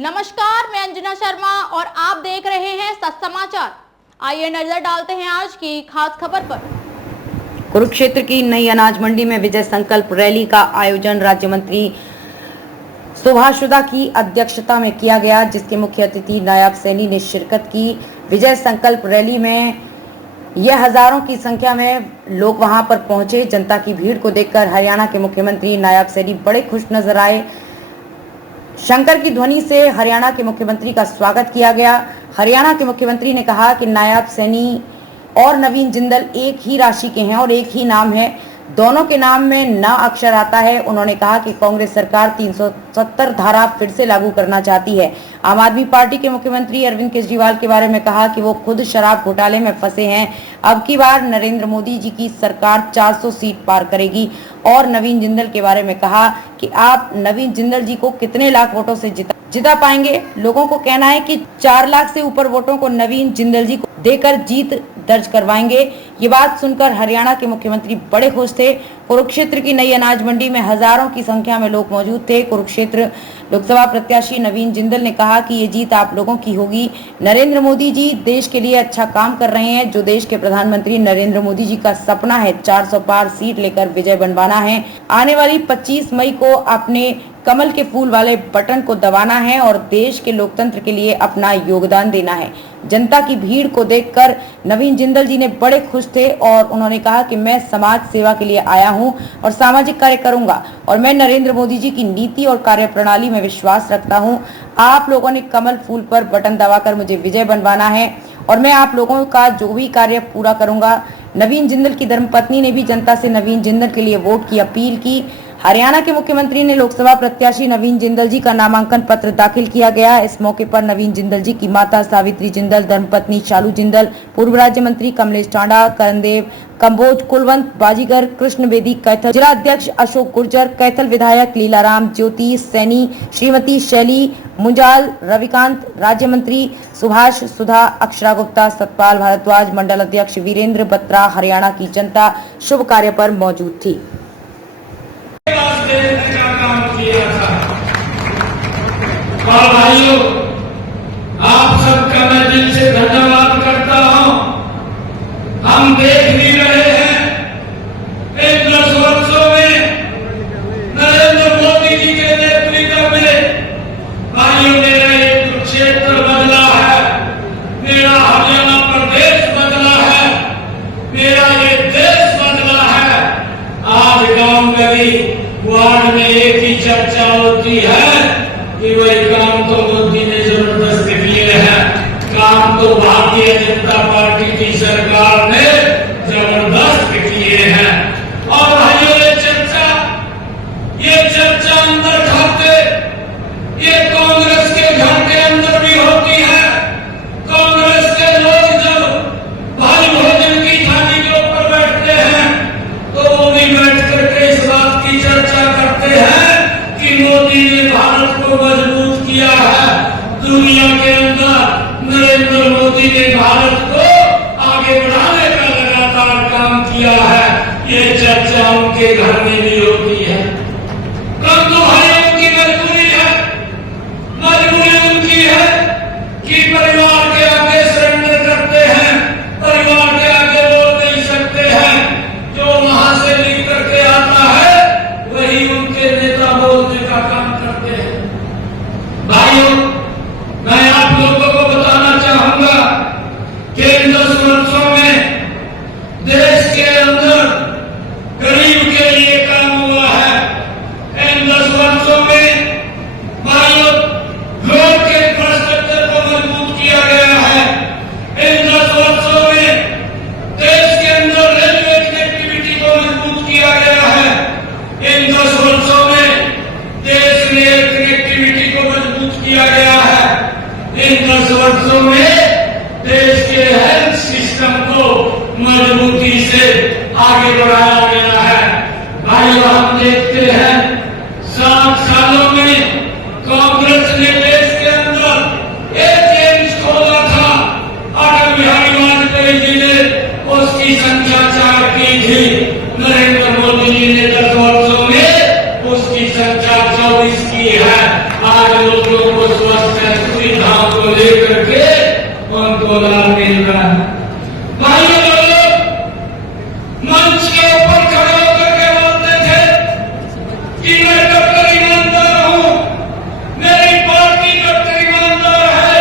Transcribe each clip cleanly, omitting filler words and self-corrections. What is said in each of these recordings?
नमस्कार, मैं अंजना शर्मा और आप देख रहे हैं सच समाचार। आइए नजर डालते हैं आज की खास खबर पर। कुरुक्षेत्र की नई अनाज मंडी में विजय संकल्प रैली का आयोजन राज्य मंत्री सुभाष सुधा की अध्यक्षता में किया गया, जिसके मुख्य अतिथि नायब सैनी ने शिरकत की। विजय संकल्प रैली में यह हजारों की संख्या में लोग वहां पर पहुंचे। जनता की भीड़ को देखकर हरियाणा के मुख्यमंत्री नायब सैनी बड़े खुश नजर आए। शंकर की ध्वनि से हरियाणा के मुख्यमंत्री का स्वागत किया गया। हरियाणा के मुख्यमंत्री ने कहा कि नायब सैनी और नवीन जिंदल एक ही राशि के हैं और एक ही नाम है, दोनों के नाम में न अक्षर आता है। उन्होंने कहा कि कांग्रेस सरकार 370 धारा फिर से लागू करना चाहती है। आम आदमी पार्टी के मुख्यमंत्री अरविंद केजरीवाल के बारे में कहा कि वो खुद शराब घोटाले में फंसे हैं। अब की बार नरेंद्र मोदी जी की सरकार 400 सीट पार करेगी। और नवीन जिंदल के बारे में कहा कि आप नवीन जिंदल जी को कितने लाख वोटों से जिता पाएंगे। लोगों को कहना है कि 4 लाख से ऊपर वोटों को नवीन जिंदल जी को देकर जीत दर्ज करवाएंगे। ये बात सुनकर हरियाणा के मुख्यमंत्री बड़े खुश थे। कुरुक्षेत्र की नई अनाज मंडी में हजारों की संख्या में लोग मौजूद थे। कुरुक्षेत्र लोकसभा प्रत्याशी नवीन जिंदल ने कहा कि ये जीत आप लोगों की होगी। नरेंद्र मोदी जी देश के लिए अच्छा काम कर रहे हैं। जो देश के प्रधानमंत्री नरेंद्र मोदी जी का सपना है 400 पार सीट लेकर विजय बनवाना है। आने वाली 25 मई को अपने कमल के फूल वाले बटन को दबाना है और देश के लोकतंत्र के लिए अपना योगदान देना है। जनता की भीड़ को देखकर नवीन जिंदल जी ने बड़े खुश थे और उन्होंने कहा कि मैं समाज सेवा के लिए आया हूं और सामाजिक कार्य करूंगा और मैं नरेंद्र मोदी जी की नीति और कार्यप्रणाली में विश्वास रखता हूं। आप लोगों ने कमल फूल पर बटन दबाकर मुझे विजय बनवाना है और मैं आप लोगों का जो भी कार्य पूरा करूंगा। नवीन जिंदल की धर्मपत्नी ने भी जनता से नवीन जिंदल के लिए वोट की अपील की। हरियाणा के मुख्यमंत्री ने लोकसभा प्रत्याशी नवीन जिंदल जी का नामांकन पत्र दाखिल किया गया। इस मौके पर नवीन जिंदल जी की माता सावित्री जिंदल, धर्मपत्नी शालू जिंदल, पूर्व राज्य मंत्री कमलेश टांडा, करणदेव कंबोज, कुलवंत बाजीगर, कृष्ण बेदी कैथल, जिला अध्यक्ष अशोक गुर्जर, कैथल विधायक लीलाराम ज्योति सैनी, श्रीमती शैली मुंजाल, रविकांत, राज्य मंत्री सुभाष सुधा, अक्षरा गुप्ता, सतपाल भारद्वाज, मंडल अध्यक्ष वीरेंद्र बत्रा, हरियाणा की जनता शुभ कार्य पर मौजूद थी। और भाइयों, आप सबका मैं दिल से धन्यवाद करता हूं। हम देख भी रहे हैं इन 10 वर्षों में नरेंद्र मोदी जी के नेतृत्व में भाइयों मेरा एक कुरुक्षेत्र बदला है, मेरा हरियाणा प्रदेश बदला है, मेरा ये देश बदला है। आज गांव गली वार्ड में एक ही चर्चा होती है कि वही काम तो मोदी ने जबरदस्त किए हैं, काम तो भारतीय जनता पार्टी की सरकार ने जबरदस्त किए हैं। और भाइयों ये चर्चा अंदर खाते ये कांग्रेस के घर के अंदर भी होती है। कांग्रेस के लोग जब भाई भोजन की थाली के ऊपर बैठते हैं तो वो भी बैठ करके इस बात की चर्चा करते हैं कि मोदी ने भारत को मजबूत किया है। दुनिया के अंदर नरेंद्र मोदी ने भारत को आगे बढ़ाने का लगातार काम किया है। ये चर्चा उनके घर में भी होती है। परंतु भाई उनकी मजबूरी उनकी है कि परिवार के आगे सरेंडर करते हैं, परिवार के आगे बोल नहीं सकते हैं। जो वहां से लिख करके आता है वही उनके नेता बोलने का काम करते हैं। भाइयों, मैं आप लोगों को बताना चाहूंगा कि इन 10 वर्षों में देश के अंदर गरीब के लिए काम हुआ है। इन 10 वर्षों में भाइयों रोड के इंफ्रास्ट्रक्चर को मजबूत किया गया है। इन 10 वर्षों में देश के अंदर रेलवे कनेक्टिविटी को मजबूत किया गया है। इन 10 वर्षों में देश में कनेक्टिविटी को मजबूत किया गया है। इन 10 वर्षों में देश के हेल्थ सिस्टम को मजबूती से आगे बढ़ाया गया है। भाइयों, हम देखते हैं 7 सालों में कांग्रेस ने देश के अंदर एक एम्स खोला था। अटल बिहारी वाजपेयी जी ने उसकी संख्या 4 की थी। नरेंद्र मोदी जी ने 10 वर्षों में उसकी संख्या 24 की है। आज लोगों को स्वास्थ्य सुविधाओं को लेकर के उनको लाभ मिल रहा है। भाइयों लोग मंच के ऊपर खड़े होकर के बोलते थे कि मैं डॉक्टर ईमानदार हूं, मेरी पार्टी डॉक्टर ईमानदार है,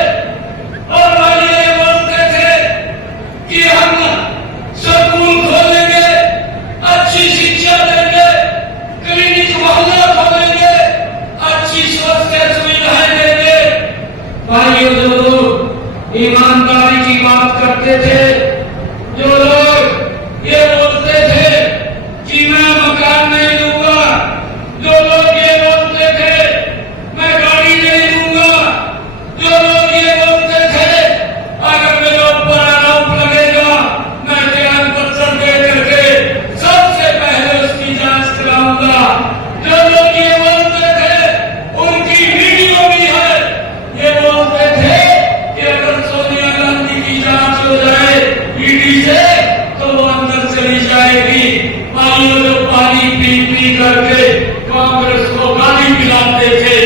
और भाइयों ये बोलते थे कि हम स्कूल खोलेंगे, अच्छी शिक्षा देंगे, क्लिनिक मोहल्ला खोलेंगे, अच्छी स्वास्थ्य सुविधाएं देंगे। भाइयों जो लोग ईमानदारी की बात करते थे, जो लोग ये बोलते थे कि मैं मकान नहीं दूंगा, जो लोग ये बोलते थे मैं गाड़ी नहीं दूंगा, जो लोग ये बोलते थे अगर मेरे ऊपर आरोप लगेगा मैं त्याग पत्र दे करके सबसे पहले उसकी जांच कराऊंगा, जो लोग ये बोलते थे उनकी वीडियो भी है, ये बोलते थे कि अगर सोनिया गांधी की जांच हो जाए ईडी से तो वो अंदर चली जाएगी। भाइयों जो पानी पी पी करके कांग्रेस को गाली पिलाते थे,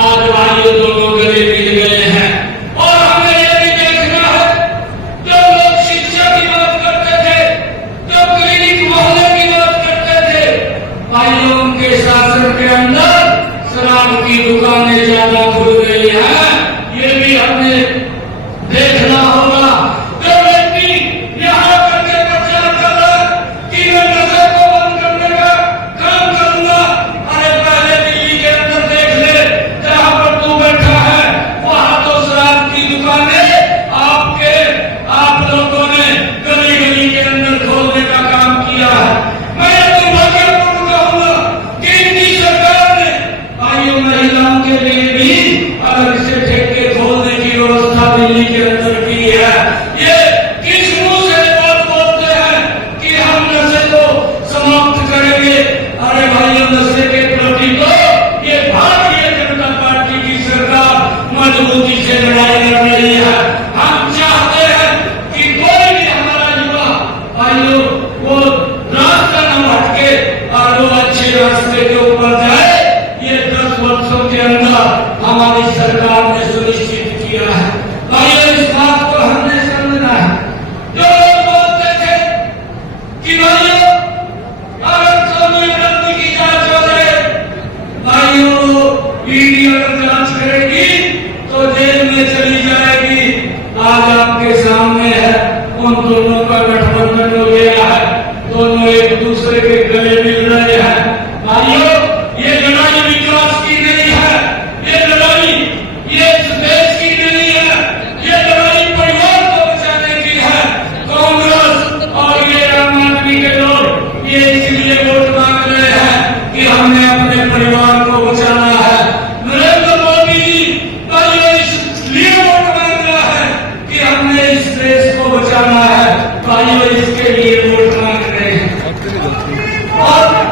आज भाइयों दोनों गले मिल गए हैं। और हमें ये भी देखना है, जो लोग शिक्षा की बात करते थे, जो क्लिनिक मोहल्ले की बात करते थे, भाइयों उनके शासन के अंदर शराब की दुकानें ज्यादा खुल गई हैं, ये भी हमें देखना होगा। जो व्यक्ति यहाँ करके प्रचार कर रहा है कि मैं नशे को बंद करने का काम करूंगा, अरे पहले दिल्ली के अंदर देख ले, जहाँ पर तू बैठा है वहाँ तो शराब की दुकानें आप लोगों ने गली गली के अंदर खोलने का काम किया है। मैं दुर्भाग्यपूर्ण कहूंगा कि इनकी सरकार ने भाइयों महिलाओं के लिए भी अलग से ठेके खोलने की व्यवस्था दिल्ली के अंदर की है। ये किस मुंह से बात बोलते हैं कि हम नशे को समाप्त करेंगे? अरे भाइयों नशे के प्रति तो ये भारतीय जनता पार्टी की सरकार मजबूती से लड़ाई लड़ रही है। हम चाहते हैं कि कोई भी हमारा युवा भाइयों वो रास्ता न भटके और वो अच्छे रास्ते के ऊपर जाए। ये 10 वर्षों के अंदर हमारी सरकार ने सुनिश्चित किया है। भाइयों इस बात को हमने समझना है। जो लोग बोलते थे कि भाइयों अगर सोनिया गांधी की जांच हो जाए, भाइयों ईडी अगर जांच करेगी तो जेल में चली जाएगी। आज आपके सामने है, उन दोनों का गठबंधन हो गया है, दोनों एक दूसरे के गले मिल रहे हैं। भाइयों ये लड़ाई विकास की नहीं है, ये लड़ाई ये इस देश की नहीं है, ये लड़ाई परिवार को बचाने की है। कांग्रेस और ये आम आदमी के लोग ये इसलिए वोट मांग रहे हैं कि हमने अपने परिवार को बचाना है। नरेंद्र मोदी जी भाइयों इसलिए वोट मांग रहा है कि हमने इस देश को बचाना है। भाइयों इसके लिए वोट मांग रहे हैं। और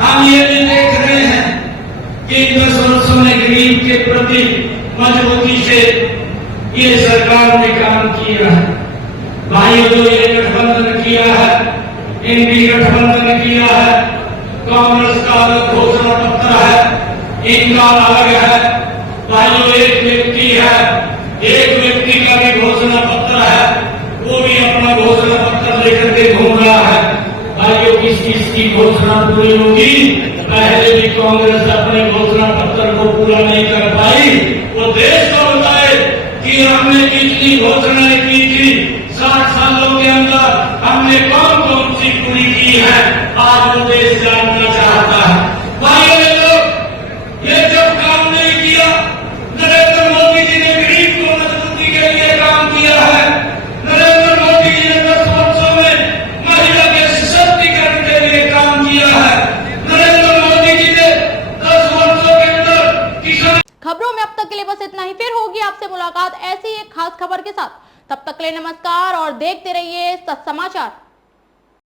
हम ये भी देख रहे हैं कि 10 वर्षों में गरीब के प्रति मजबूती से ये सरकार ने काम किया है। भाइयों जो ये गठबंधन किया है, इनकी गठबंधन किया है, कांग्रेस का अलग घोषणा पत्र है, इनका अलग है। भाइयों एक व्यक्ति है, एक व्यक्ति का भी घोषणा पत्र है, वो भी अपना घोषणा पत्र लेकर के घूम रहा है। भाइयों किस किस की घोषणा पूरी होगी? पहले भी कांग्रेस अपने घोषणा पत्र को पूरा नहीं कर पाई, वो देश को बताए कि हमने कितनी घोषणाएं की थी, 60 सालों के अंदर हमने कौन कौन सी पूरी की है, आज वो देश जानना चाहता है। भाइयों लोग ये जब काम नहीं किया, नरेंद्र मोदी जी ने गरीब को मजबूती के लिए काम किया है। नरेंद्र मोदी जी ने 10 वर्षों में महिला के सशक्तिकरण के लिए काम किया है। नरेंद्र मोदी जी ने 10 वर्षों के अंदर किसान। खबरों में अब तक के लिए बस इतना ही। फिर होगी आपसे मुलाकात ऐसी एक खास खबर के साथ। तब तक के लिए नमस्कार और देखते रहिए सच समाचार।